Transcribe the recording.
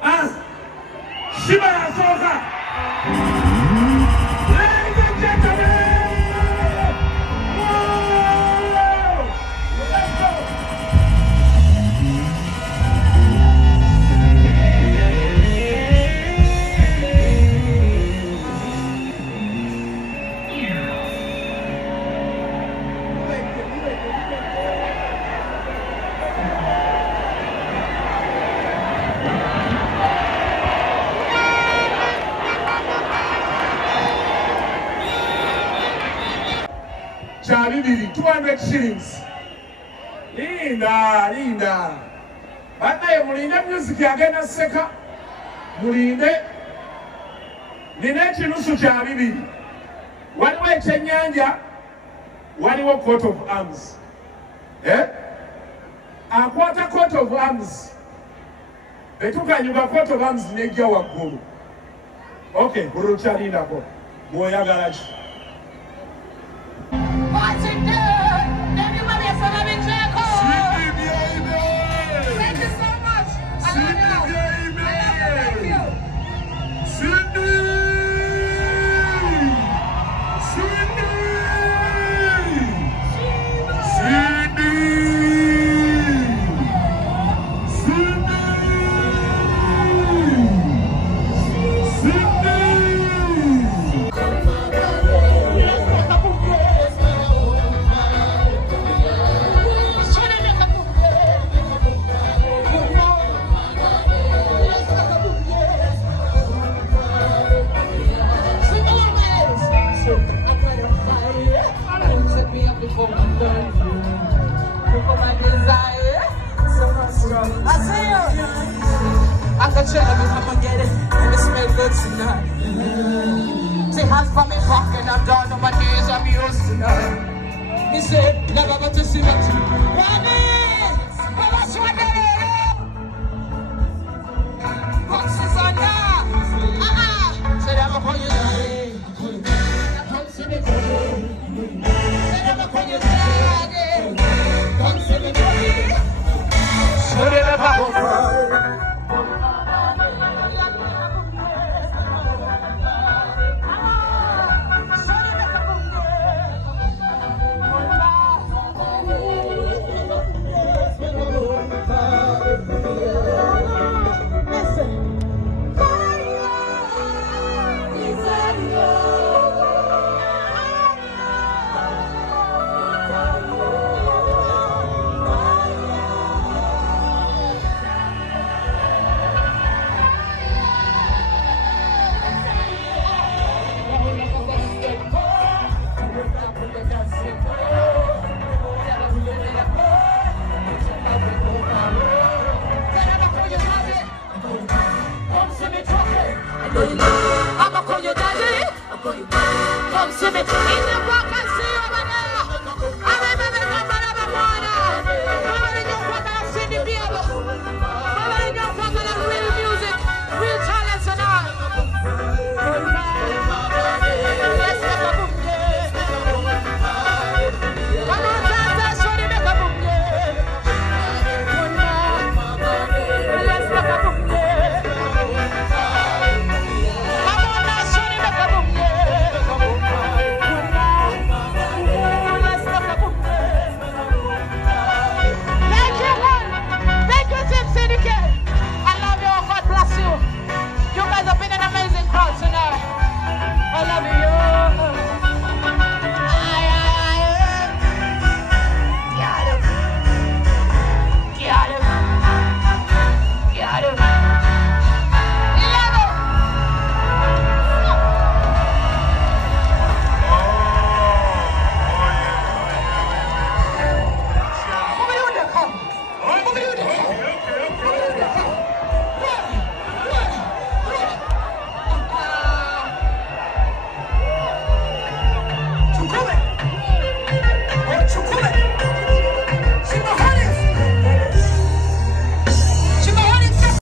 Shiba Yasoka. Ladies and gentlemen, whoa! Let's go. Charlie, 200 shillings. Linda. Banaye mulinde music agenda seka. Mulinde. Nina ekinusu kya bibiri. Waliwo ekyennyanja, waliwo coat of arms. Akwata coat of arms. Betukanyuga coat of arms nejja waggulu. Okay, bulu kyalindako. Bw'oyagala ki? I can tell me how to get it, and it's made good tonight. Say hands for me pocket, I'm down on my knees, I'm used tonight. He said, never got to see my teeth. Boxes on now. Say that before you die. Come see me, say that before you die. Come see me, say that before you die. I'ma call you daddy. Come see me in the park and see you over there. I remember the number of a morning. I already know what I see the people.